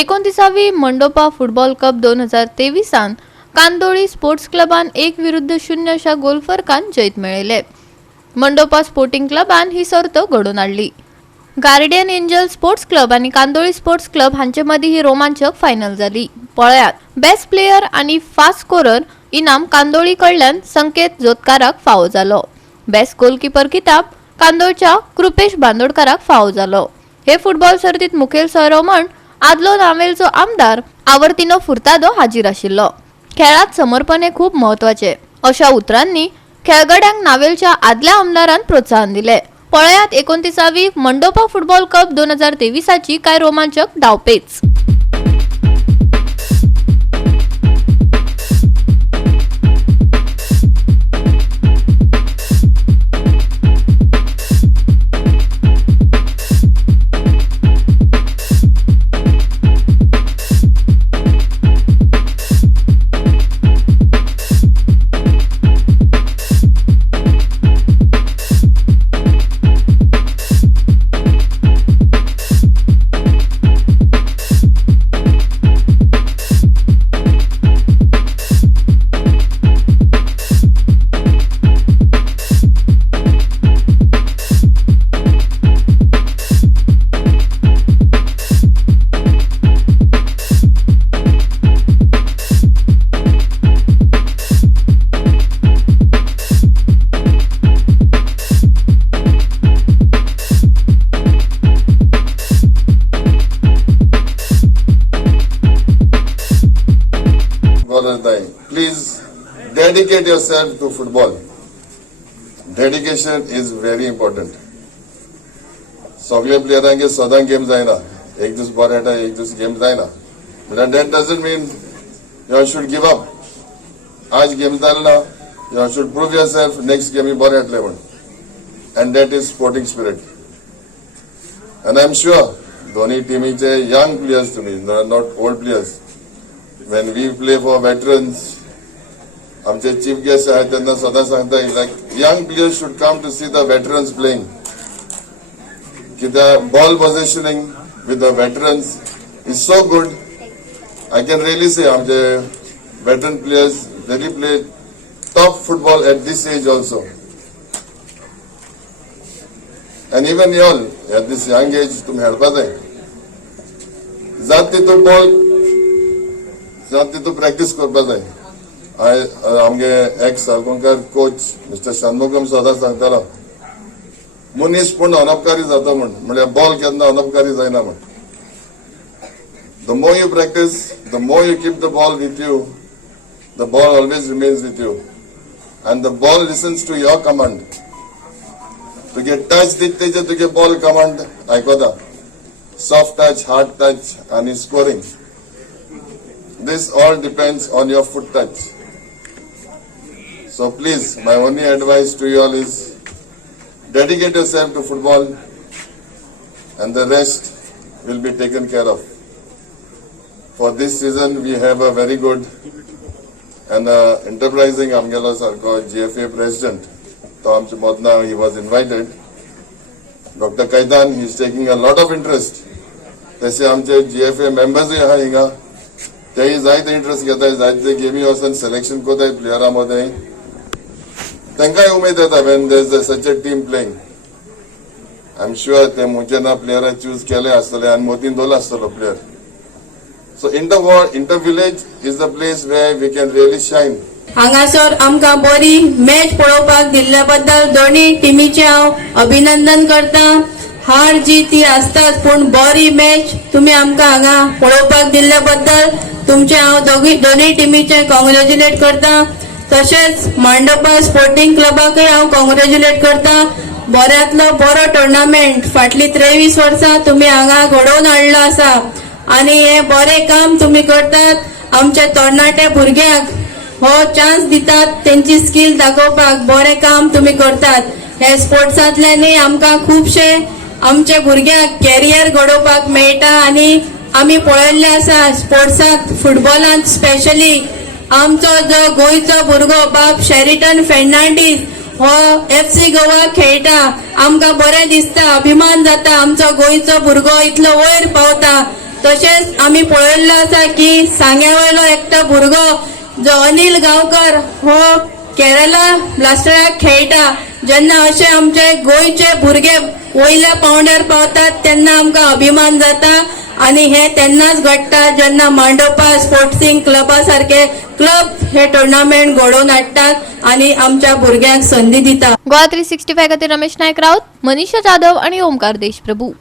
29वी मंडोपा football cup 2023 Candolim sports क्लबान 1-0 अशा गोल फरकान Jait मेळयले। मंडोपा sporting क्लबान ही सर्त घडोवन हाडली। गार्डियन एंजल स्पोर्ट्स क्लब आणि कांदोळी स्पोर्ट्स क्लब हांचे मदीं ही रोमांचक फायनल जाली। पळयात, बेस्ट प्लेयर आणि फास्ट स्कोरर इनाम कांदोळी कडल्यान संकेत जोतकाराक फावो जालो। बेस्ट गोलकीपर किताब कांदोळच्या कृपेश बांदोडकाराक फावो जालो। हे फुटबॉल सर्तीत मुखेल सोयरो म्हण आदलो नावेलचो आमदार आवर्तीनो फुर्तादो हाजीर आशिल्लो। खेळात समर्पण हे खूप महत्वाचे अशा उतरांनी खेळगड्यांक नावेलच्या आदल्या आमदारान प्रोत्साहन दिले। पळयात 29वी मंडोपा फुटबॉल कप 2023 काय रोमांचक डावपेच। Please dedicate yourself to football. Dedication is very important. सगळे प्लेयरांचे सदां गेम जायना, एक दीस बरें येता एक दीस गेम जायना, but that doesn't mean you should give up. आज गेम जालो ना, you should prove yourself next game बरें येतलें म्हण, and that is sporting spirit. And I'm sure दोन्ही टीमीचे young players to me, not old players. When we play for veterans, आमचे chief guest आहेत त्यांना सदा सांगता like young players should come to see the veterans playing. The ball positioning with the veterans is so good. I can really say आमचे veteran players really play top football at this age also. And even you all at this young age तुम्ही खेळपाक जाय, जात तितू ball जात तितू practice करपाक जाय। आमगे एक्स सालकोणकार कोच मिस्टर शानमुगम सदा सांगतालो मनीस पूण अनपकारी जाता म्हणजे बॉल केन्ना अनपकारी जायना म्हण। The more you practise, the more you keep the ball with you, the ball always remains with you and the ball listens to your command. तुगे टच दिते तुगे बॉल कमांड आयकोता, सॉफ्ट टच, हार्ड टच आणि scoring. This all depends on your foot touch. So please, my only advice to you all is dedicate yourself to football and the rest will be taken care of. For this season we have a very good and enterprising Amgelo Sarko GFA president. So Amche Modna, he was invited. Dr. Kaidan, he is taking a lot of interest. तसे आमचे GFA members ही आहा हिंगा, तेही जायते interest घेताय, जायते गेमी वचून सिलेक्शन करताय प्लेयरा मध्ये. तांकांय उमेद येता when there is such a team playing. I'm sure ते मुंचे ना प्लेयरा चूज केले आसतले आणि मोतीन दवरलो आसतलो player. So inter village is the place where we can really shine. हांगासर आमकां बरी मॅच पळोवपाक दिल्ल्या बद्दल दोन्ही टीमीचे हांव अभिनंदन करता. हार जीत ही आसताच, पण बरी मॅच तुम्ही आमकां हांगा पळोवपाक दिल्ल्या बद्दल तुमचे हांव दोन्ही टीमीचे कॉंग्रॅच्युलेट करता. तशेंच मंडोपा स्पोर्टिंग क्लबाकय हांव कॉंग्रॅच्युलेट करता. बऱ्यांतलो बरो टुर्नामेंट फाटली 23 वर्सां तुम्ही हांगा घडोवन हाडलो आसा आणि हे बरें काम तुम्ही करतात. आमच्या तरणाट्या भुरग्यांक हो चान्स दितात तेंची स्किल दाखोवपाक. बरें काम तुम्ही करतात. हे स्पोर्ट्सांतल्यानय आमकां खुबशे आमच्या भुरग्यांक कॅरियर घडोवपाक मेळटा आणि आम्ही पळयल्ले आसा स्पोर्ट्सांत, फुटबॉलांत स्पेशली आमचो जो गोंयचो भुरगो बाब शेरिटन फेर्नांडीस हो FC गोवा खेळटा. आमकां बरें दिसता, अभिमान जाता आमचो गोंयचो भुरगो इतलो वयर पावता. तशेंच आमी पळयल्लो आसा की सांग्यावयलो एकटो भुरगो जो अनिल गांवकर हो केरला ब्लास्टराक खेळटा. जेन्ना अशे आमचे गोंयचे भुरगे वयल्या पावंड्यार पावतात तेन्ना आमकां अभिमान जाता आणि हे तेन्नाच घडटा जेन्ना मांडोपा स्पोर्ट्सिंग क्लबा सारखे क्लब हे टुर्नामेंट घडोवन हाडटात आणि आमच्या भुरग्यांक संधी दिता. गोवा 365 खातीर रमेश नायक राऊत, मनीषा जाधव आणि ओमकार देशप्रभू.